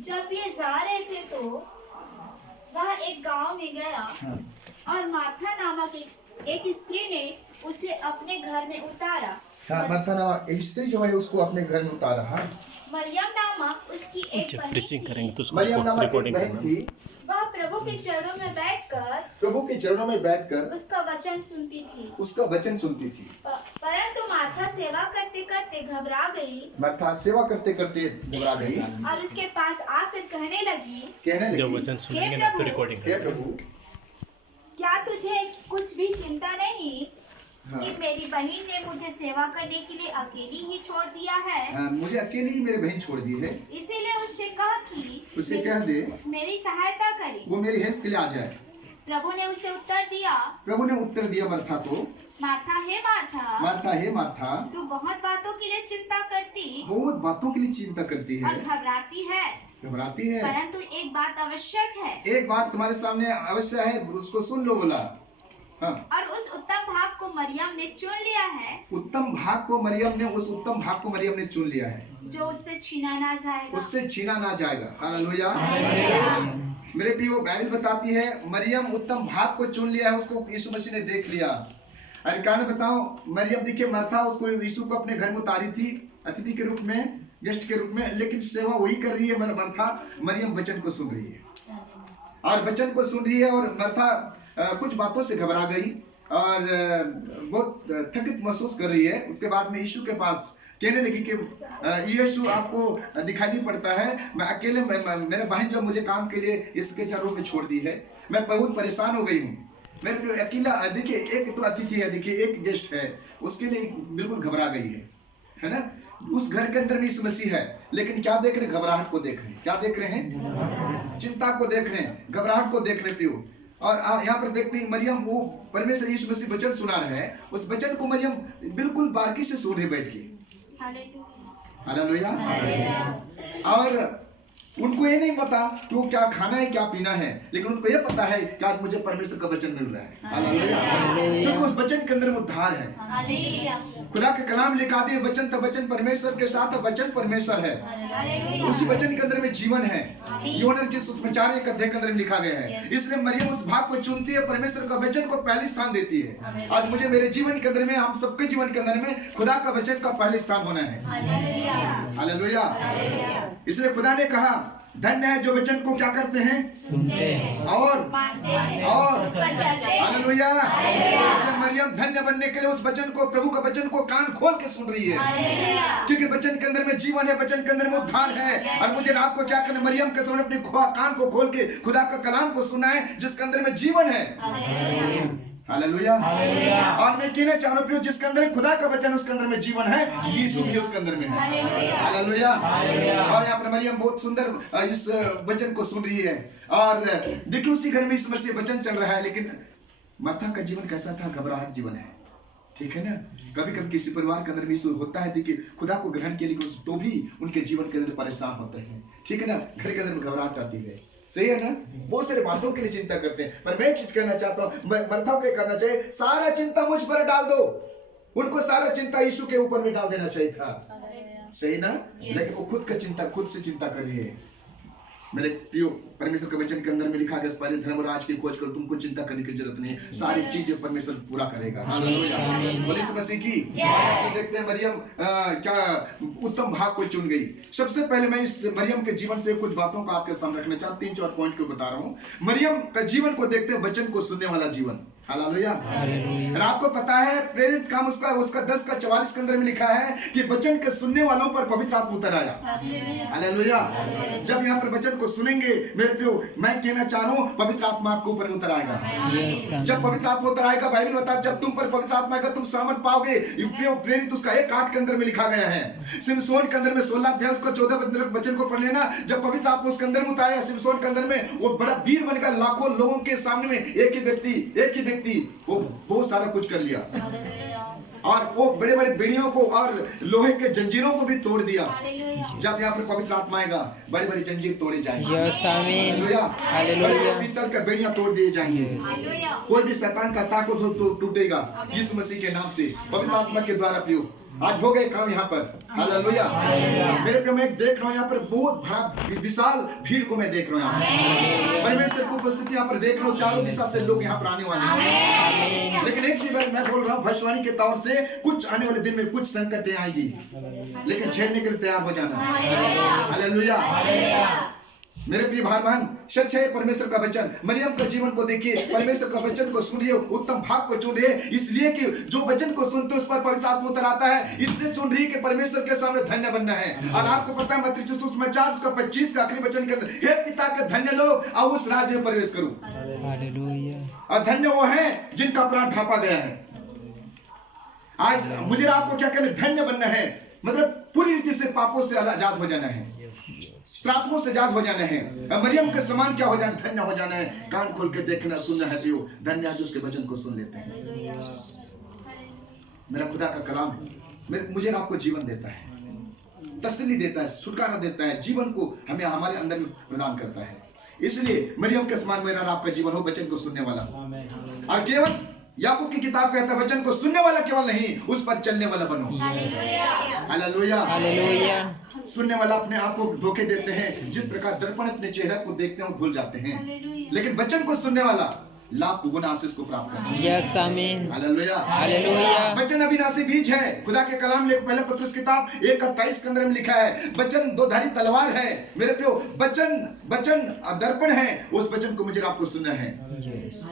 जब ये जा रहे थे तो वह एक गांव में गया और मार्था नामक एक स्त्री ने उसे अपने घर में उतारा। मार्था नामक एक स्त्री जो है उसको अपने घर में उतारा। मरियम नामक उसकी एक जब बहन प्रीचिंग थी। करेंगे तो मरियम उसको नामक एक रिकॉर्डिंग बहन करना। थी। वह प्रभु के चरणों में बैठकर उसका वचन सुनती थी। परंतु मार्था सेवा करते करते घबरा गई मार्था सेवा करते करते घबरा गई और उसके पास आकर कहने लगी, जब वचन सुनेंगे ना तो रिकॉर्डिंग हे करना। प्रभु, क्या तुझे कुछ भी चिंता नहीं हाँ। कि मेरी बहन ने मुझे सेवा करने के लिए अकेली ही छोड़ दिया है? मुझे अकेली ही मेरे बहन छोड़ दी है, इसीलिए उससे कह कि उससे कह दे मेरी सहायता करे। वो मेरी हेल्प के लिए आ जाए। प्रभु ने उसे उत्तर दिया, प्रभु ने उत्तर दिया मार्था को, मार्था हे मार्था, मार्था हे मार्था, तू बहुत बातों के लिए चिंता करती बहुत बातों के लिए चिंता करती है, और घबराती है, घबराती है। परंतु एक बात आवश्यक है एक बात तुम्हारे सामने अवश्य है, उसको सुन लो बोला। हाँ। और उस उत्तम भाग को मरियम ने चुन लिया है उत्तम भाग को मरियम ने चुन लिया है, जो उससे छीना ना जाएगा। उससे छीना ना जाएगा। हालेलुया। मेरे प्रियो, बाइबल बताती है मरियम उत्तम भाग को चुन लिया है, उसको यीशु मसीह ने देख लिया। अरे कारण बताओ, मरियम देखिए, मार्था उसको यीशु को अपने घर में उतारी थी अतिथि के रूप में, गेस्ट के रूप में, लेकिन सेवा वही कर रही है मार्था। मरियम वचन को सुन रही है और वचन को सुन रही है, और मार्था कुछ बातों से घबरा गई और बहुत थकित महसूस कर रही है। उसके बाद में यीशु के पास कहने लगी कि यीशु आपको दिखाई नहीं पड़ता है, मैं अकेले मेरे बहन जो मुझे काम के लिए इसके चारों में छोड़ दी है, मैं बहुत परेशान हो गई हूँ। मेरे अकेला, देखिए एक तो अतिथि है, देखिए एक गेस्ट है, उसके लिए बिल्कुल घबरा गई है ना। उस घर के अंदर भी यीशु मसीह है, लेकिन क्या देख रहे हैं? घबराहट को देख रहे हैं। क्या देख रहे हैं? चिंता को देख रहे हैं, घबराहट को देख रहे हैं प्रियो। और यहाँ पर देखते हैं मरियम, वो परमेश्वर यीशु मसीह वचन सुना रहे हैं, उस वचन को मरियम बिल्कुल बारीकी से सुन रही बैठ के। हालेलुया। और उनको ये नहीं पता कि वो क्या खाना है क्या पीना है, लेकिन उनको ये पता है कि आज मुझे परमेश्वर का वचन मिल रहा है। हालेलुया। क्योंकि उस वचन के अंदर उद्धार है। खुदा के कलाम लिखा दिए, वचन तो वचन परमेश्वर के साथ, वचन परमेश्वर है, उसी वचन के अंदर में जीवन है। यूहन्ना जिस उसमें 4:1 के अंदर में लिखा गया है। इसलिए मरियम उस भाग को चुनती है, परमेश्वर का वचन को पहले स्थान देती है। आज मुझे मेरे जीवन के अंदर में, हम सबके जीवन के अंदर में खुदा का वचन का पहले स्थान होना है। हालेलुया। इसलिए खुदा ने कहा, धन्य है जो वचन को क्या करते हैं? सुनते हैं और हालेलुया। इसलिए मरियम धन्य बनने के लिए उस वचन को, प्रभु का वचन को कान खोल के सुन रही है, क्योंकि वचन के अंदर में जीवन है, वचन के अंदर में उद्धार है। और मुझे आपको क्या करना? मरियम के सामने अपने कान को खोल के खुदा का कलाम को सुना है, जिसके अंदर में जीवन है। हालेलुया। और मैं कहना चाह रहा हूँ, जिसके अंदर खुदा का वचन, उसके अंदर में जीवन है, यीशु भी उसके अंदर में है। हालेलुया। और यहाँ पर मरियम बहुत सुंदर इस वचन को सुन रही है, और देखिए उसी घर में इस मसीह वचन चल रहा है। लेकिन मार्था का जीवन कैसा था? घबराहट जीवन है, ठीक है ना। कभी कभी किसी परिवार के अंदर भी होता है, देखिए खुदा को ग्रहण के लिए तो भी उनके जीवन के अंदर परेशान होते हैं, ठीक है ना। घर के अंदर घबराहट आती है, सही है ना। बहुत सारे बातों के लिए चिंता करते हैं, पर मैं एक चीज कहना चाहता हूँ, मार्था को क्या करना चाहिए? सारा चिंता मुझ पर डाल दो। उनको सारा चिंता यीशु के ऊपर में डाल देना चाहिए था, सही ना। लेकिन वो खुद से चिंता कर रही है। मेरे प्रियो, परमेश्वर के वचन के अंदर में लिखा गया, पहले धर्मराज की खोज करो, तुमको चिंता करने की जरूरत नहीं, सारी चीजें परमेश्वर पूरा करेगा। हालेलुया। यीशु मसीह की। तो देखते हैं मरियम क्या उत्तम भाग को चुन गई। सबसे पहले मैं इस मरियम के जीवन से कुछ बातों को आपके सामने रखना चाहता हूं, 3-4 पॉइंट को बता रहा हूं। मरियम का जीवन को देखते हैं, वचन को सुनने वाला जीवन। हालेलुया। और आपको पता है प्रेरित काम उसका 10:44 के अंदर में लिखा है कि वचन के सुनने वालों पर पवित्र आत्मा उतर आया। हालेलुया। जब यहाँ पर वचन को सुनेंगे मेरे प्रियो, मैं कहना चाह रहा हूँ, पवित्र आत्मा आपके ऊपर उतर आएगा। जब पवित्र आत्मा उतर आएगा, बाइबल बताता है, जब तुम पर पवित्र आत्मा आएगा तुम सामर्थ पाओगे। प्रेरित उसका 1:8 के अंदर में लिखा गया है। सिमसोन के अंदर में 16 अध्याय उसका 14 वचन को पढ़ लेना। जब पवित्र आत्मा उसके अंदर में उतर आया, सिमसोन के अंदर में, वो बड़ा वीर बन गया। लाखों लोगों के सामने में एक ही व्यक्ति वो बहुत सारा कुछ कर लिया, और वो बड़े बड़े बेड़ियों को और लोहे के जंजीरों को भी तोड़ दिया। जब यहाँ पर पवित्र आत्मा आएगा, बड़े बड़े जंजीर तोड़े जाएंगे। पीतल का बेड़ियां तोड़ दिए जाएंगे। कोई भी शैतान का ताकत टूटेगा यीशु मसीह के नाम से, पवित्र आत्मा के द्वारा। प्रियो, आज हो गए काम यहाँ पर। हालेलुया। मेरे प्रिय, मैं देख रहा हूँ यहाँ पर बहुत बड़ा विशाल भीड़ को मैं देख रहा हूँ यहाँ पर। परमेश्वर की उपस्थिति यहाँ पर देख रहा हूँ, चारों दिशा से लोग यहाँ पर आने वाले हैं। लेकिन एक चीज मैं बोल रहा हूँ, भविष्यवाणी के तौर से कुछ आने वाले दिन में कुछ संकटें आएगी, लेकिन झेलने के लिए तैयार हो जाना। हालेलुया। मेरे प्रिय भाई बहन, सच है परमेश्वर का वचन। मरियम का जीवन को देखिए, परमेश्वर का वचन को सुनिए, उत्तम भाग को चुनिए, इसलिए कि जो वचन को सुनते उस पर पवित्र आत्मा उतर आता है। इसलिए चुन रही कि परमेश्वर के सामने धन्य बनना है। और आपको पता है मत्ती 4:25 का आखिरी वचन के अंदर, हे पिता के धन्य लोग आओ उस राज्य में प्रवेश करो। और धन्य वो है जिनका प्राण ढांपा गया है। आज मुझे आपको क्या करना, धन्य बनना है, मतलब पूरी रीति से पापों से आजाद हो जाना है, श्रापों से आजाद हो जाना है, मरियम के समान क्या हो जाना, धन्य हो जाना है। कान खोल के देखना, सुनना है प्रियो, धन्य आज उसके वचन को सुन लेते हैं। मेरा खुदा का कलाम मुझे आपको जीवन देता है, तसल्ली देता है, छुटकारा देता है, जीवन को हमें हमारे अंदर में प्रदान करता है। इसलिए मरियम के समान मेरा और आपका जीवन हो, वचन को सुनने वाला। और केवल याकूब की किताब कहता है, वचन को सुनने वाला केवल नहीं, उस पर चलने वाला बनो। हालेलुया। सुनने वाला अपने आप को धोखे देते हैं, जिस प्रकार दर्पण अपने चेहरे को देखते हैं भूल जाते हैं, लेकिन वचन को सुनने वाला लाख गुना आशीष को प्राप्त करता है। यस आमीन। हालेलुया। हालेलुया। वचन अविनाशी बीज है। खुदा के कलाम ले पहले पत्रुस किताब 1:28 के अंदर में लिखा है, वचन दो धारी तलवार है। मेरे प्रियो, वचन दर्पण है, उस वचन को मुझे आपको सुनना है।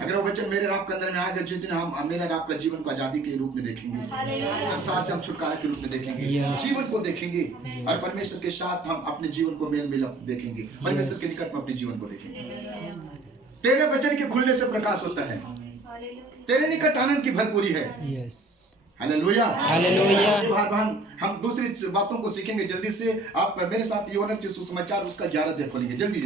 अगर वो वचन मेरे आप के अंदर में आएगा, जिस दिन हम मेरा आपका जीवन को आजादी के रूप में देखेंगे, संसार से हम छुटकारा के रूप में देखेंगे, जीवन को देखेंगे, और परमेश्वर के साथ हम अपने जीवन को मेल मिलाप देखेंगे, परमेश्वर के निकट में अपने जीवन को देखेंगे। तेरे वचन के खुलने से प्रकाश होता है, तेरे निकट आनंद की भरपूरी है। हालेलुया। हालेलुया। भाई बहन, हम दूसरी बातों को सीखेंगे जल्दी से। आप मेरे साथ यूहन्ना के सुसमाचार उसका 11 अध्याय खोलेंगे जल्दी।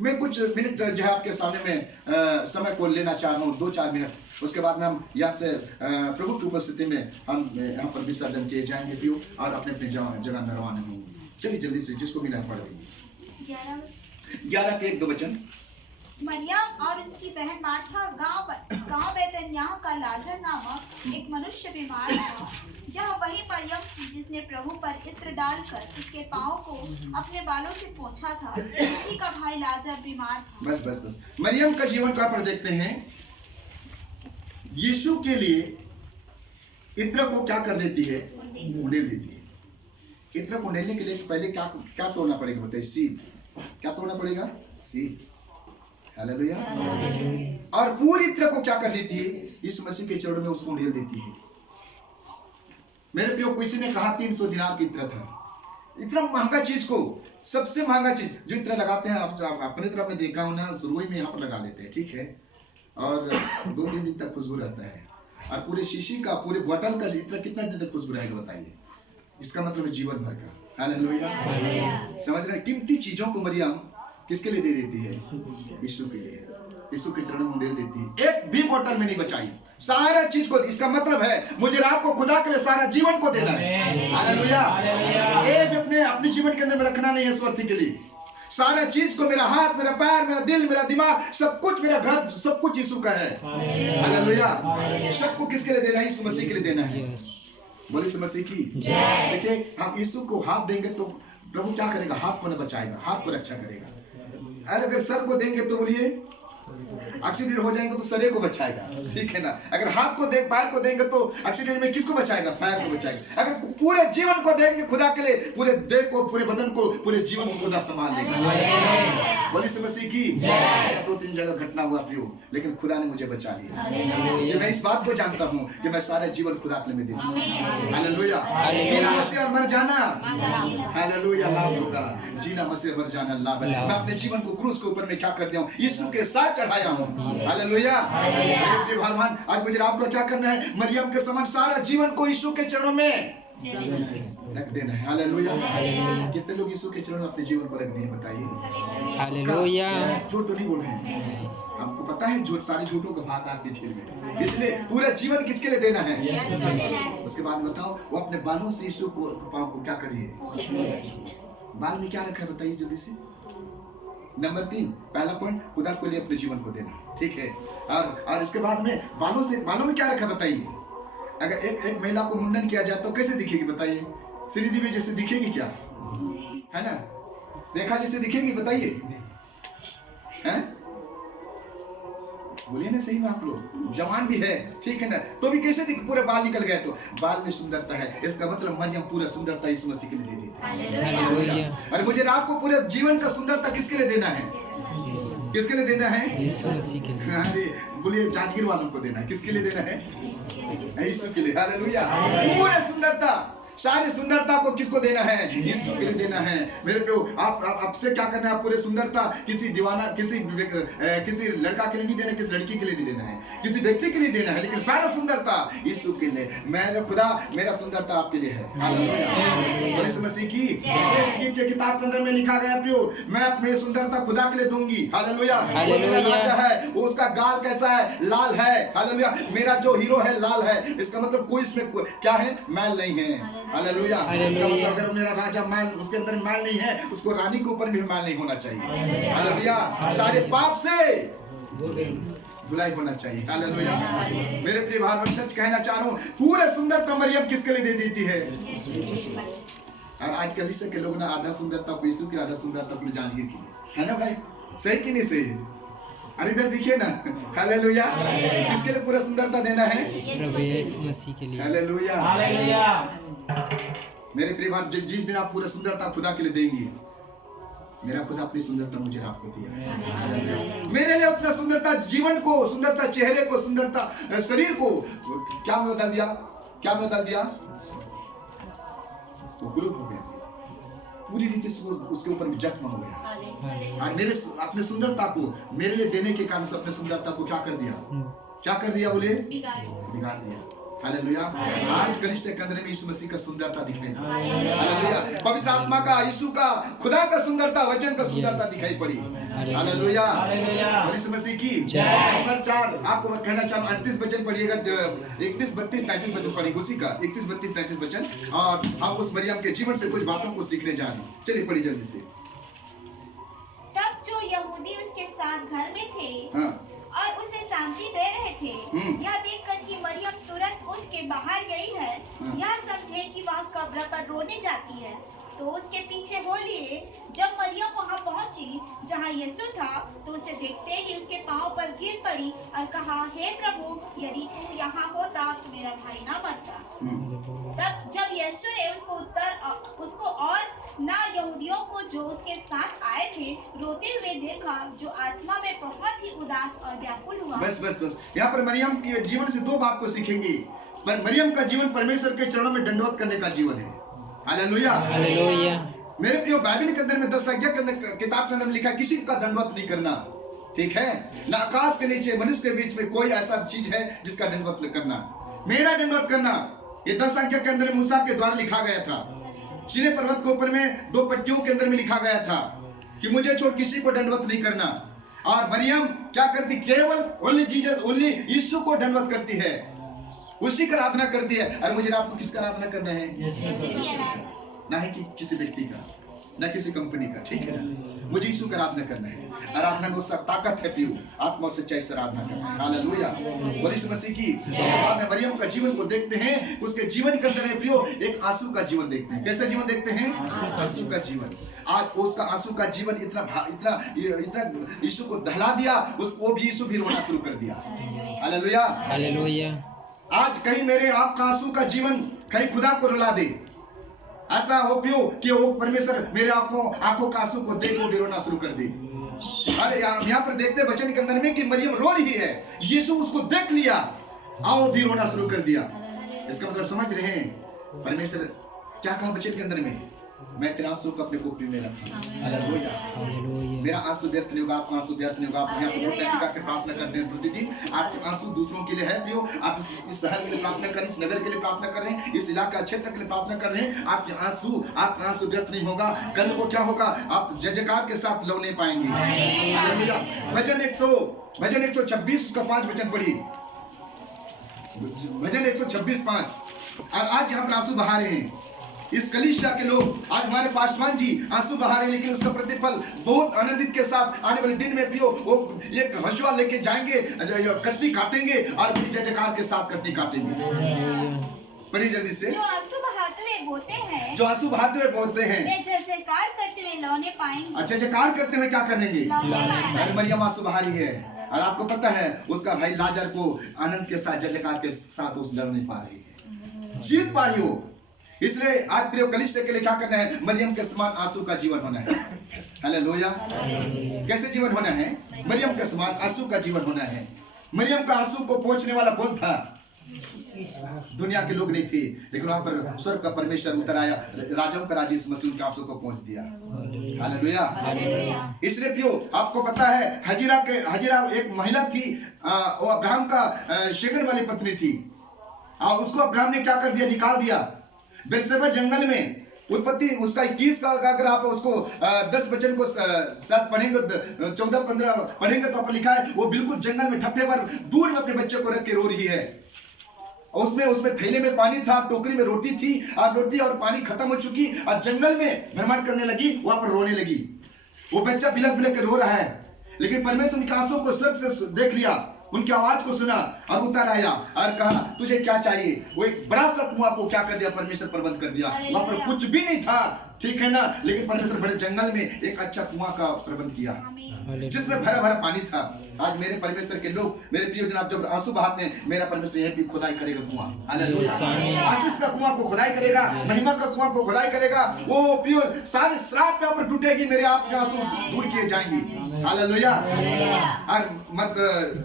मैं कुछ मिनट जो है आपके सामने में समय को लेना चाह रहा हूँ, 2-4 मिनट। उसके बाद में हम यहाँ से प्रभु की उपस्थिति में हम यहाँ पर विसर्जन किए जाएंगे प्रियो, और अपने अपने जगह में रवाना होंगे। चलिए जल्दी से, जिसको मिला पढ़ देंगे। 11 के 1-2 वचन। मरियम और उसकी बहन मार्था गांव बेतनियाह का लाजर नामक एक मनुष्य बीमार था। यह वही मरियम थी जिसने प्रभु पर इत्र डालकर उसके पांव को अपने बालों से पोंछा था। उसी का भाई लाजर बीमार था। बस। मरियम का जीवन का पर देखते हैं। यीशु के लिए इत्र को क्या कर देती है, उंडेल देती है। इत्र को उंडेलने के लिए पहले क्या तोड़ना पड़ेगा, बताइए? सीप। क्या तोड़ना पड़ेगा? सीप। हालेलुया। और पूरी इत्र को क्या कर देती है, इस मसीह के चरणों में उसको उंडेल देती है। मेरे प्रियो, किसी ने कहा 300 दिनार की इत्र था। इतना महंगा चीज को, सबसे महंगा चीज जो इत्र लगाते हैं, आप अपनी तरफ में देखा हो ना, शुरू में यहाँ पर लगा लेते हैं, ठीक है, और 2-3 दिन तक खुशबू रहता है। और पूरे शीशी का, पूरे बोतल का इत्र कितना दिन तक खुशबू रहेगा, बताइए? इसका मतलब है जीवन भर का। हालेलुया। समझ रहे हैं? कीमती चीजों को मरियम किसके लिए दे देती है? यीशु के लिए। यीशु के चरणों में उंडेल देती है, एक भी बोतल में नहीं बचाई, सारा चीज को। इसका मतलब है मुझे आपको खुदा के लिए सारा जीवन को देना है। हालेलुया। एक अपने जीवन के अंदर में रखना नहीं है स्वार्थी के लिए। सारा चीज को, मेरा हाथ, मेरा पैर, मेरा दिल, मेरा दिमाग, सब कुछ, मेरा घर, सब कुछ यीशु का है। हालेलुया। सबको किसके लिए देना है? यीशु मसीह के लिए देना है। बोले यीशु मसीह की जय। देखिए, हम यीशु को हाथ देंगे तो प्रभु क्या करेगा? हाथ को न बचाएगा, हाथ को रक्षा करेगा। और अगर सर को देंगे तो बोलिए एक्सीडेंट हो जाएंगे तो सरे को बचाएगा, ठीक है ना? अगर हाथ को पैर को देंगे तो एक्सीडेंट में किसको बचाएगा? पैर को बचाएगा। अगर पूरे जीवन को देंगे खुदा के लिए, पूरे देह को, पूरे बदन को, पूरे जीवन को खुदा संभाल लेगा। बोली यीशु मसीह की जय। 2-3 जगह घटना हुआ प्रियो, लेकिन खुदा ने मुझे बचा लिया। कि मैं इस बात को जानता हूँ कि मैं सारा जीवन खुदा के लिए मैं दे दूंगा। हालेलुया। जीना मसीह और मर जाना, हालेलुया, लाभ होगा। जीना मसीह मर जाना लाभ है। मैं अपने जीवन को क्रूस के ऊपर में क्या कर दिया हूँ? यीशु के साथ चढ़ाया हूँ। हालेलुया। आज मुझे आपको क्या करना है? मरियम के समान सारा जीवन को यीशु के चरणों में रख देना है। हालेलुया। कितने लोग यीशु के चरणों में अपने जीवन को रख दिए, बताइए? हालेलुया। झूठ तो नहीं बोल रहे हैं, आपको पता है झूठ, सारे झूठों का भाग आपकी झील में। इसलिए पूरा जीवन किसके लिए देना है? उसके बाद बताओ, वो अपने बालों से यीशु को क्या करिए? बाल में क्या रखा है, बताइए जल्दी से? नंबर 3, पहला पॉइंट, खुदा के लिए अपने जीवन को देना, ठीक है। और इसके बाद में बालों में क्या रखा, बताइए? अगर एक महिला को मुंडन किया जाए तो कैसे दिखेगी बताइए? श्रीदेवी जैसे दिखेगी क्या? है ना? रेखा जैसे दिखेगी बताइए? हैं? बोलिए ना सही में आप लोग। जवान भी है, ठीक है ना, तो भी कैसे दिख, पूरे बाल निकल गए तो बाल में सुंदरता है। इसका मतलब मरियम पूरा सुंदरता यीशु मसीह के लिए दे दी थी। हालेलुया। और मुझे आपको पूरे जीवन का सुंदरता किसके लिए देना है? किसके लिए देना है? यीशु मसीह के लिए। अरे बोलिए, जागीर वालों को देना है। किसके लिए देना है? यीशु के लिए। हालेलुया। पूरे सुंदरता, सारी सुंदरता को किसको देना है? यीशु के लिए देना है। मेरे प्यो, आप आपसे क्या करना है? आप पूरे सुंदरता किसी दीवाना, किसी लड़का के लिए नहीं देना, किसी लड़की के लिए नहीं देना है, किसी व्यक्ति के लिए देना है, लेकिन सारा सुंदरता यीशु के लिए। मेरा खुदा, मेरा सुंदरता आपके लिए है। हालेलुया। यीशु मसीह की किताब के अंदर में लिखा गया प्यो, मैं अपनी सुंदरता खुदा के लिए दूंगी। हालेलुया। राजा है, वो उसका गाल कैसा है? लाल है। हालेलुया। मेरा जो हीरो है लाल है, इसका मतलब कोई इसमें क्या है? मैल नहीं है। हालेलुया। इसका मतलब अगर मेरा राजा मैल, उसके अंदर मैल नहीं है, उसको रानी के ऊपर भी मैल नहीं होना चाहिए। हालेलुया। सारे पाप से धुलाई होना चाहिए। हालेलुया। मेरे प्रिय भाई, मैं सच कहना चाह रहा हूँ, पूरे सुंदरता मरियम किसके लिए दे देती है? और आज कलीसिया के लोग ना आधा सुंदरता को यीशु की, आधा सुंदरता को जांचगीर की, है ना भाई? सही कि नहीं सही? अरे इधर दिखिए ना। हालेलुया। किसके लिए पूरा सुंदरता देना है? प्रभु यीशु मसीह के लिए। हालेलुया। हालेलुया। मेरे प्रिय भाई, जिस दिन आप पूरा सुंदरता खुदा के लिए देंगे, मेरा खुदा अपनी सुंदरता मुझे आपको दिया। मेरे लिए अपना सुंदरता जीवन को, सुंदरता चेहरे को, सुंदरता शरीर को क्या में बदल दिया? क्या में बदल दिया? वो ग्रुप हो गया, पूरी रीति से उसके ऊपर जख्म हो गया। और मेरे अपने सुंदरता को मेरे लिए देने के कारण से अपने सुंदरता को क्या कर दिया? क्या कर दिया? बोले बिगाड़ दिया। हालेलुया। आज कलीसिया के अंदर में यीशु मसीह का सुंदरता दिखने लगा। हालेलुया। पवित्र आत्मा का, यीशु का, खुदा का सुंदरता, वचन का सुंदरता दिखाई पड़ी। हालेलुया। यीशु मसीह की। नंबर 4 आपको मैं कहना चाहूँ, 38 वचन पढ़िएगा, 31, 32, 33 वचन पढ़िएगा उसी का, 31, 32, 33 वचन। और हम उस मरियम के जीवन से कुछ बातों को सीखने जा रहे हैं। चलिए पढ़िए जल्दी से। तब जो यहूदी उसके साथ घर में थे, हाँ। और उसे शांति दे रहे थे, यह देखकर कि मरियम तुरंत उठ के बाहर गई है, यह समझे कि वह कब्र पर रोने जाती है, तो उसके पीछे बोलिए। जब मरियम वहां पहुंची जहां यीशु था, तो उसे देखते ही उसके पांव पर गिर पड़ी और कहा, हे प्रभु, यदि तू यहाँ होता तो मेरा भाई ना मरता। तब जब यीशु ने उसको और ना यहूदियों को जो उसके साथ आए थे रोते हुए देखा, जो आत्मा में बहुत ही उदास और व्याकुल हुआ। बस यहाँ पर मरियम के जीवन से 2 बात को सीखेंगे। पर मरियम का जीवन परमेश्वर के चरणों में दंडवत करने का जीवन है। हालेलुया। हालेलुया। मेरे प्रियो, बाइबल के अंदर में 10 आज्ञा के अंदर, किताब के अंदर में लिखा, किसी का दंडवत नहीं करना। ठीक है ना? आकाश के नीचे, मनुष्य के बीच में कोई ऐसा चीज है जिसका दंडवत नहीं करना। मेरा दंडवत करना, ये 10 आज्ञा के अंदर मूसा के द्वारा लिखा गया था। सीने पर्वत के ऊपर में 2 पट्टियों के अंदर में लिखा गया था कि मुझे छोड़ किसी को दंडवत नहीं करना। और मरियम क्या करती? केवल ओनली जीसस, ओनली यीशु को दंडवत करती है, उसी का आराधना करती है। और मुझे आपको किसका आराधना करना है? ना है कि किसी व्यक्ति का, ना किसी कंपनी का। ठीक है ना? मुझे यीशु का आराधना करना है। आराधना में उसका ताकत है प्रियो, आत्मा और सच्चाई से आराधना करना है। हालेलुया। और यीशु मसीह की बाद में मरियम का जीवन को देखते हैं। उसके जीवन के अंदर प्रियो एक आंसू का जीवन देखते हैं। कैसा जीवन देखते हैं? आंसू का जीवन। आज उसका आंसू का जीवन इतना यीशु को दहला दिया, उसको भी यीशु भी रोना शुरू कर दिया। हालेलुया। हालेलुया। आज कहीं मेरे आपका आंसू का जीवन कहीं खुदा को रुला दे। ऐसा हो पियो कि वो परमेश्वर मेरे आंखों का आंसू को देख के रोना शुरू कर दे। अरे यहाँ पर देखते वचन के अंदर में कि मरियम रो रही है, यीशु उसको देख लिया, आओ भी रोना शुरू कर दिया। इसका मतलब समझ रहे हैं? परमेश्वर क्या कहा वचन के अंदर में? मैं तेरा आंसू को अपने कोपरी में रखूं। हालेलुया। मेरा आंसू व्यर्थ नहीं होगा, आपका आंसू व्यर्थ नहीं होगा। आप यहाँ पर 2 तरीका के प्रार्थना करते हैं प्रतिदिन। आपके आंसू दूसरों के लिए है प्रियो। आप इस शहर के लिए प्रार्थना कर रहे हैं, इस नगर के लिए प्रार्थना कर रहे हैं, इस इलाका क्षेत्र के लिए प्रार्थना कर रहे हैं। आपका आंसू व्यर्थ नहीं होगा। कल को क्या होगा? आप जयजयकार के साथ लौने पाएंगे। हालेलुया। भजन 126 का 5 वचन पढ़िए। भजन 126:5। और आज यहाँ पर आंसू बहा रहे हैं। इस कलीसिया के लोग आज हमारे पासवान जी आंसू बहा रहे हैं, लेकिन उसका प्रतिफल बहुत आनंदित के साथ आने वाले दिन में भी वो एक हंसुआ लेके जाएंगे, कटनी काटेंगे और बड़ी जय जयकार के साथ कटनी काटेंगे। बड़ी जल्दी से जो आंसू बहाते हुए बोते हैं, जो आंसू बहाते हुए बोलते हैं, वे जय जयकार करते हुए लौने पाएंगे। अच्छा जयकार करते हुए क्या करेंगे? लौने पाएंगे। अरे मरियम आंसू बहा रही है और आपको पता है उसका भाई लाजर को आनंद के साथ जय जयकार के साथ उस डर नहीं पा रही है, जीत पा रही हो। इसलिए आज प्रिय कलीसिया के लिए क्या करना है? मरियम के समान आंसू का जीवन होना है। हालेलुया। कैसे जीवन होना है? मरियम के समान आंसू का जीवन होना है। मरियम का आंसू को पोंछने वाला कौन था? दुनिया के लोग नहीं थे, लेकिन वहां पर स्वर्ग का परमेश्वर उतर आया, राजाओं का राजा इस मसीह के आंसू को पहुंच दिया। हालेलुया। इसलिए प्रियो आपको पता है हजीरा एक महिला थी, वो अब्राहम का शेकन वाली पत्नी थी, और उसको अब्राहम ने क्या कर दिया? निकाल दिया। बेरशेबा जंगल में उत्पत्ति उसका 21 का अगर आप उसको 10 वचन को साथ पढ़ेंगे, 14-15 पढ़ेंगे तो आप लिखा है वो बिल्कुल जंगल में ठप्पे पर दूर में अपने बच्चे को रख के रो रही है। उसमें थैले में पानी था, टोकरी में रोटी थी, और रोटी और पानी खत्म हो चुकी और जंगल में भ्रमण करने लगी, वहां पर रोने लगी। वो बच्चा बिलक बिलक के रो रहा है, लेकिन परमेश्वर उनके आंसू को स्वर्ग से देख लिया, उनकी आवाज को सुना और उतर आया और कहा तुझे क्या चाहिए? वो एक बड़ा सा कुआं को क्या कर दिया? परमेश्वर प्रबंध कर दिया। वहां पर कुछ भी नहीं था, ठीक है ना, लेकिन परमेश्वर बड़े जंगल में एक अच्छा कुआं का प्रबंध किया जिसमें भरा भरा पानी था। आज मेरे परमेश्वर के लोग, मेरे प्रिय जन, आप जब आंसू बहाते हैं, मेरा परमेश्वर यहीं भी खुदाई करेगा कुआं। हालेलुया। आशीष का कुआं को खुदाई करेगा, महिमा का कुआं को खुदाई करेगा। वो प्रिय सारे श्राप पे ऊपर टूटेगी, मेरे आपके आंसू दूर किए जाएंगे। हालेलुया। और मत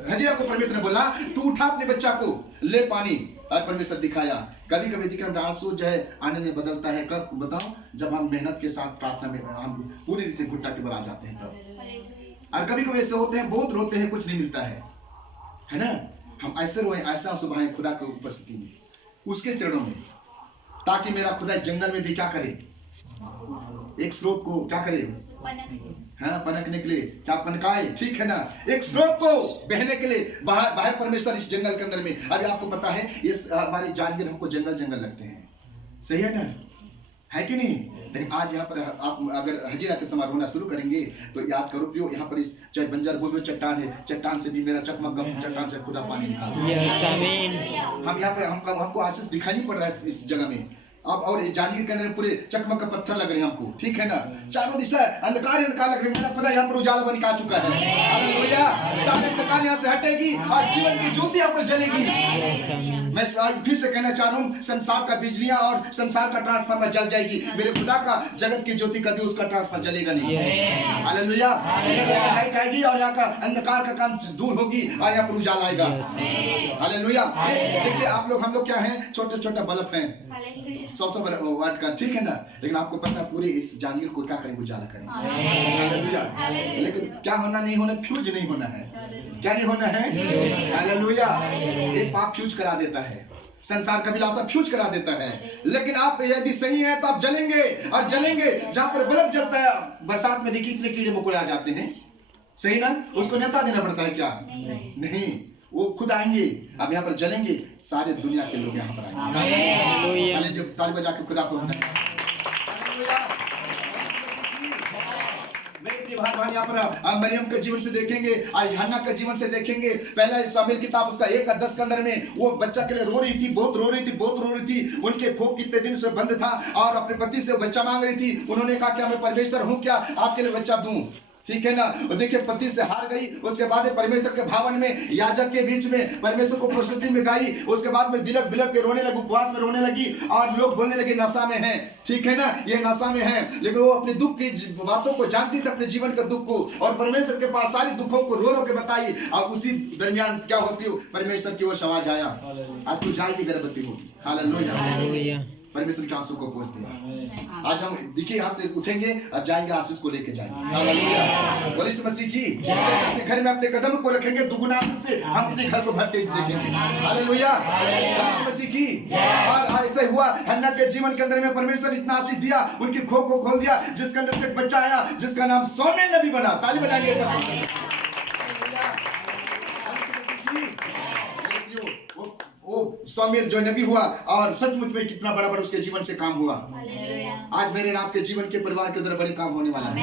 हजीरा को परमेश्वर ने बोला तू उठा अपने बच्चा को, ले पानी, और परमेश्वर दिखाया। कभी कभी दिखा आंसू जो है आने में बदलता है, कब बताओ? जब हम मेहनत के साथ प्रार्थना में हम पूरी रीति घुट्टा के बल आ जाते हैं तब। और कभी कभी ऐसे होते हैं, बहुत रोते हैं, कुछ नहीं मिलता है ना, हम ऐसे रोए, ऐसा आंसू बहाएं खुदा की उपस्थिति में, उसके चरणों में, ताकि मेरा खुदा जंगल में भी क्या करे? एक स्रोत को क्या करे? हाँ, पनकने के लिए, क्या पनकाए, ठीक है ना, एक स्रोत को बहने के लिए बाहर परमेश्वर इस जंगल के अंदर में। अभी आपको पता है इस हमारी जानवर हमको जंगल लगते हैं, सही है ना, है कि नहीं? लेकिन आज यहाँ पर आप अगर हजीरा के समय रोना शुरू करेंगे तो याद करो प्रियो, यहाँ पर इस चाहे बंजर भूमि में चट्टान है, चट्टान से भी मेरा चकमक चट्टान से खुदा पानी निकाल। हम यहाँ पर हमको आशीष दिखाई नहीं पड़ रहा है इस जगह में। अब और जांजगीर के अंदर पूरे चकमक का पत्थर लग रहे हैं हमको, ठीक है ना, चारों दिशा अंधकार लग रहे हैं। पता यहाँ पर उजाला बन का चुका है। हालेलुया। सारे अंधकार यहाँ से हटेगी और जीवन की ज्योति यहाँ पर जलेगी। मैं फिर से कहना चाह रहा हूँ, संसार का बिजलियां और संसार का ट्रांसफार्मर जल जाएगी, मेरे खुदा का जगत की ज्योति कभी उसका ट्रांसफार्मर जलेगा नहीं। हालेलुया। लाइट आएगी और यहाँ का अंधकार का काम दूर होगी और यहाँ पर उजाला आएगा। हालेलुया। देखिए आप लोग, हम लोग क्या है, छोटे छोटे बल्ब हैं 100 वाट का, ठीक है ना, लेकिन आपको पता है पूरे इस जांजगीर को क्या करेंगे? उजाला करेंगे। हालेलुया। लेकिन क्या होना नहीं होना? फ्यूज नहीं होना है। क्या नहीं होना है? हालेलुया। ये पाप फ्यूज करा देता है, संसार का विलासा फ्यूज करा देता है, लेकिन आप यदि सही है तो आप जलेंगे और जलेंगे। जहां पर बल्ब जलता है, बरसात में देखिए कितने कीड़े मकोड़े आ जाते हैं, सही ना, उसको न्योता देना पड़ता है क्या? नहीं, वो खुद आएंगे। अब यहाँ पर जलेंगे, सारे दुनिया के लोग यहाँ पर आएंगे। जब ताली बजा के खुदा को यहाँ पर मरियम के जीवन से देखेंगे और यूहन्ना के जीवन से देखेंगे। पहला शामिल किताब उसका 1:10 के अंदर में वो बच्चा के लिए रो रही थी, बहुत रो रही थी। उनके भूख कितने दिन से बंद था और अपने पति से बच्चा मांग रही थी। उन्होंने कहा क्या मैं परमेश्वर हूँ क्या आपके लिए बच्चा दूं? ठीक है ना। और देखिए पति से हार गई, उसके बाद परमेश्वर के भवन में याजक के बीच में परमेश्वर को प्रस्तुति में गाई। उसके बाद में बिलक बिलक के रोने लगी, उपवास में रोने लगी और लोग बोलने लगे नशा में है, ठीक है ना, ये नशा में है। लेकिन वो अपने दुख की बातों को जानती थी, अपने जीवन के दुख को, और परमेश्वर के पास सारे दुखों को रो रो के बताई। और उसी दरमियान क्या होती है, परमेश्वर की ओर आवाज आया, आज तू जाएगी गर्भवती होगी। हालेलुया। परमेश्वर के आंसू को पोंछ दिया। आज हम देखिए यहाँ से उठेंगे और जाएंगे, आशीष को लेके जाएंगे। हालेलुया। बोलिए यीशु मसीह की। जैसे अपने घर में अपने कदम को रखेंगे, दुगुना आशीष से हम अपने घर को भरते देखेंगे। हालेलुया। यीशु मसीह की। और ऐसा हुआ, हन्ना के जीवन के अंदर में परमेश्वर इतना आशीष दिया, उनकी खोह को खोल दिया, जिसके अंदर से एक बच्चा आया जिसका नाम सोमेल नबी बना। ताली बजाएंगे। स्वामुएल जो नबी हुआ और सचमुच में कितना बड़ा बड़ा उसके जीवन से काम हुआ। आज मेरे और आपके जीवन के परिवार के अंदर बड़े काम होने वाला है।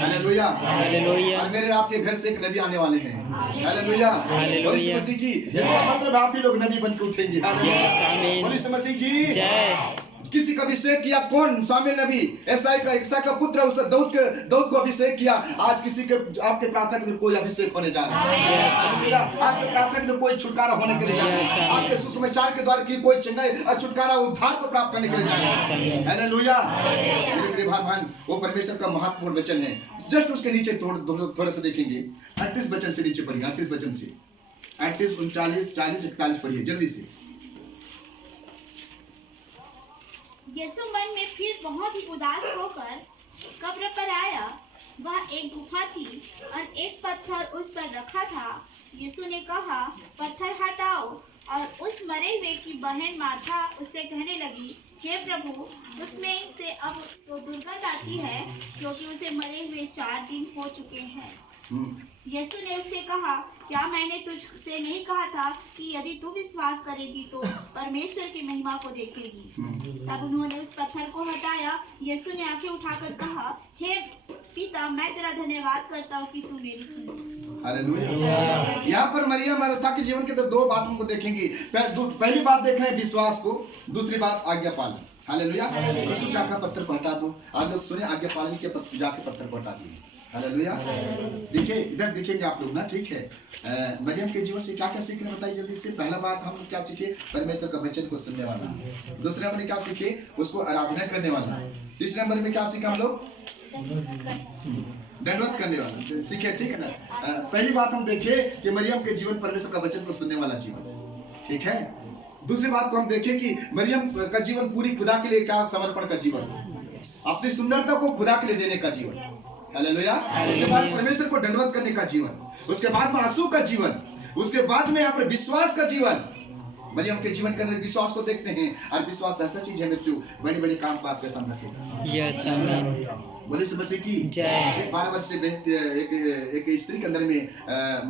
हालेलुया। हालेलुया। और मेरे और आपके घर से एक नबी आने वाले हैं। हालेलुया। हालेलुया। और इस मसीह की इसका मतलब आप भी लोग नबी बन के उठेंगे। आमीन। और इस मसीह की जय। किसी का अभिषेक किया कौन? शामिल नबी ईसा का पुत्र उस दाऊद को अभिषेक किया। आज किसी के आपके प्रार्थना के कोई अभिषेक होने जा रहा है। आपके प्रार्थना के कोई छुटकारा होने के लिए जा रहा है। आपके सुसमाचार के द्वारा की कोई चंगाई छुटकारा उद्धार को प्राप्त करने के लिए जा रहा है। हालेलुया। मेरे भाई बहन, वो परमेश्वर का महत्वपूर्ण वचन है। जस्ट उसके नीचे थोड़ा सा देखेंगे। 38 वचन से नीचे पढ़िए। 38 वचन से 38, 39, 40, 41 पढ़िए जल्दी से। यीशु मन में फिर बहुत ही उदास होकर कब्र पर आया। वह एक गुफा थी और एक पत्थर उस पर रखा था। यीशु ने कहा, पत्थर हटाओ। और उस मरे हुए की बहन मार्था उससे कहने लगी, हे प्रभु, उसमें से अब तो दुर्गंध आती है, क्योंकि उसे मरे हुए 4 दिन हो चुके हैं। यीशु ने उससे कहा, क्या मैंने तुझसे नहीं कहा था कि यदि तू विश्वास करेगी तो परमेश्वर की महिमा को देखेगी। तब उन्होंने उस पत्थर को हटाया। यीशु ने आंखें उठाकर कहा, हे पिता, मैं तेरा धन्यवाद करता हूँ कि तू मेरी सुनी। हालेलुया। यहाँ पर मरियम मार्था के जीवन के तो 2 बातों को देखेंगे। पहली बात देख रहे हैं विश्वास को, दूसरी बात आज्ञा पालन। हालेलुया। यीशु जाकर पत्थर को हटा दो। आप लोग सुने, आज्ञा पालन के जाके पत्थर को हटा दिए। हालेलुया। देखिए इधर देखेंगे आप लोग ना, ठीक है। मरियम के जीवन से क्या क्या सीखने बताइए जल्दी से। पहला बात हम क्या सीखे? परमेश्वर का वचन को सुनने वाला। दूसरे नंबर में क्या सीखे? उसको आराधना करने वाला। तीसरे नंबर में क्या सीखा हम लोग? दंडवत करने वाला सीखे, ठीक है ना। पहली बात हम देखे कि मरियम के जीवन परमेश्वर का वचन को सुनने वाला जीवन, ठीक है। दूसरी बात को हम देखे कि मरियम का जीवन पूरी खुदा के लिए क्या समर्पण का जीवन, अपनी सुंदरता को खुदा के लिए देने का जीवन। हालेलुया। उसके बाद परमेश्वर को दंडवत करने का जीवन, उसके बाद में आंसू का जीवन, उसके बाद में यहाँ पर विश्वास का जीवन। मरियम के जीवन के अंदर विश्वास को देखते हैं, और विश्वास ऐसा चीज है मित्रों, बड़े बड़े काम को आपके सामने रखेगा। यस आमीन। बोले से मसीह की जय। 12 वर्ष से एक स्त्री के अंदर में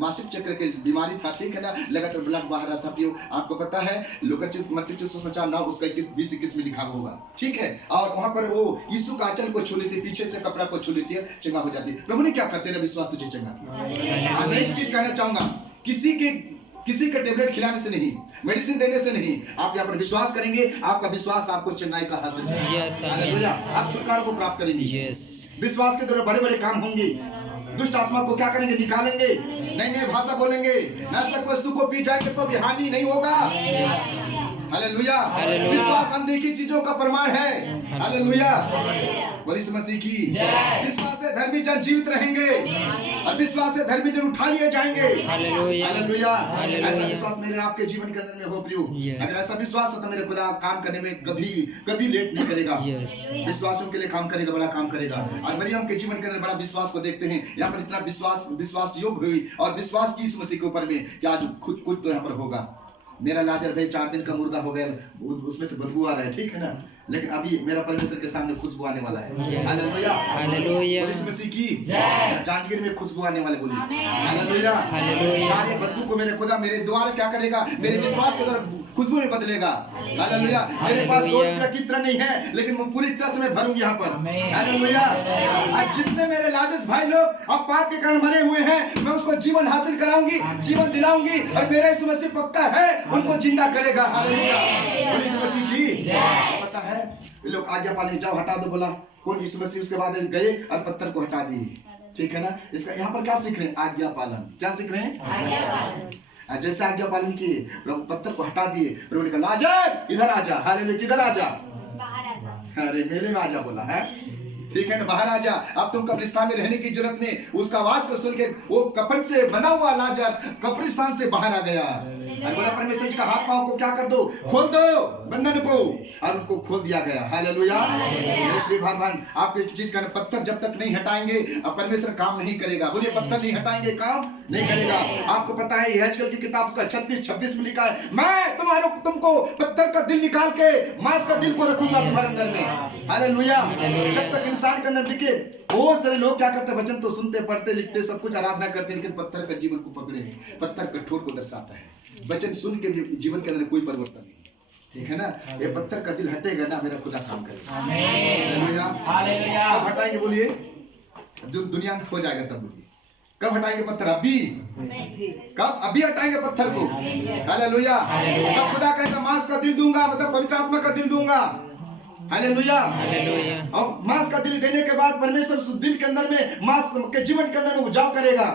मासिक चक्र की बीमारी था, ठीक है ना। लगातार ब्लड बाहर रहा था। पियो आपको पता है मत्ती 9 उसका 20-21 में लिखा होगा, ठीक है। और वहां पर वो यीशु का आंचल को छू लेती, पीछे से कपड़ा को छू लेती है, चंगा हो जाती है। प्रभु ने क्या कहा? तेरा विश्वास तुझे चंगा किया। मैं एक चीज कहना चाहूंगा, किसी का टेबलेट खिलाने से नहीं, मेडिसिन देने से नहीं, आप यहाँ पर विश्वास करेंगे, आपका विश्वास आपको चंगाई का हासिल करेगा। आप छुटकारा को प्राप्त करेंगे। विश्वास के द्वारा बड़े बड़े काम होंगे। दुष्ट आत्मा को क्या करेंगे? निकालेंगे। नई नई भाषा बोलेंगे। नाशक वस्तु को पी जाएंगे तो भी हानि नहीं होगा। हालेलुया। विश्वास अनदेखी चीजों का प्रमाण है। हालेलुया। बोलिए मसीह की। विश्वास से धर्मी जन जीवित रहेंगे, और विश्वास से धर्मी जन उठा लिए जाएंगे। हालेलुया। ऐसा विश्वास मेरे आपके जीवन के अंदर में हो प्रियो। अगर ऐसा विश्वास है तो मेरे खुदा काम करने में कभी लेट नहीं करेगा। विश्वासों के लिए काम करेगा, बड़ा काम करेगा। और मरियम के जीवन के अंदर बड़ा विश्वास को देखते हैं। यहाँ पर इतना विश्वास योग हुई, और विश्वास की इस मसीह के ऊपर में कि आज कुछ तो यहाँ पर होगा। मेरा लाजर भाई 4 दिन का मुर्दा हो गया, उसमें से बदबू आ रहा है, ठीक है ना। लेकिन अभी मेरा परमेश्वर के सामने खुशबू आने वाला है। हालेलुया। हालेलुया। बोलिए मसीह की। जांजगीर में खुशबू आने वाले, बोलिए हालेलुया। हालेलुया। सारे बदबू को मेरे खुदा मेरे द्वारा क्या करेगा? मेरे विश्वास के द्वारा खुशबू में बदलेगा। हालेलुया। मेरे पास 2 रुपया की तरह नहीं है, लेकिन मैं पूरी तरह से मैं भरूंगी यहाँ पर। हालेलुया। आज जितने मेरे लाजस भाई लोग अब पाप के कारण मरे हुए हैं, मैं उसको जीवन हासिल कराऊंगी, जीवन दिलाऊंगी, और मेरा यीशु मसीह पक्का है उनको जिंदा करेगा। हालेलुया। यीशु मसीह की। पता है ये लोग आज्ञा पालन जाओ, हटा दो बोला कौन? यीशु मसीह। उसके बाद गए और पत्थर को हटा दिए, ठीक है ना। इसका यहाँ पर क्या सीख रहे हैं? आज्ञा पालन। क्या सीख रहे हैं? आज्ञा पालन। जैसे आज्ञा पालन किए, पत्थर को हटा दिए। प्रभु ने कहा लाजर इधर आजा। हालेलुया। किधर आजा? बाहर आजा। अरे मेले में आजा बोला है, ठीक है ना। बाहर आजा। अब तुम कब्रिस्तान में रहने की जरूरत नहीं। उसका आवाज को सुन के वो कफन से बना हुआ लाजर कब्रिस्तान से बाहर आ गया। बोला परमेश्वर जी का हाथ पांव को क्या कर दो? खोल दो बंधन को, और उनको खोल दिया गया। हालेलुया। मेरे भाई बहन, आप एक चीज कहना, पत्थर जब तक नहीं हटाएंगे परमेश्वर काम नहीं करेगा। बोलिए पत्थर नहीं हटाएंगे काम नहीं करेगा। आपको पता है यहेजकेल की किताब उसका 36-26 में लिखा है, मैं तुमको पत्थर का दिल निकाल के मांस का दिल को रखूंगा तुम्हारे अंदर में। हालेलुया। जब तक इंसान के अंदर दिखे, बहुत सारे लोग क्या करते हैं? वचन तो सुनते, पढ़ते, लिखते, सब कुछ आराधना करते, लेकिन पत्थर का जीवन को पकड़े, पत्थर कठोर को दर्शाता है। वचन सुन के भी जीवन के अंदर कोई परिवर्तन नहीं, ठीक है ना। ये पत्थर का दिल हटेगा ना, मेरा खुदा काम करेगा। हालेलुया। कब हटाएंगे बोलिए? जो दुनिया अंत हो जाएगा तब बोलिए। कब हटाएंगे पत्थर? अभी। कब? अभी हटाएंगे पत्थर को। हालेलुया। तब खुदा कहता मांस का दिल दूंगा, मतलब पवित्र आत्मा का दिल दूंगा। हालेलुया। और मांस का दिल देने के बाद परमेश्वर उस दिल के अंदर में, मांस के जीवन के अंदर में उपजाऊ करेगा।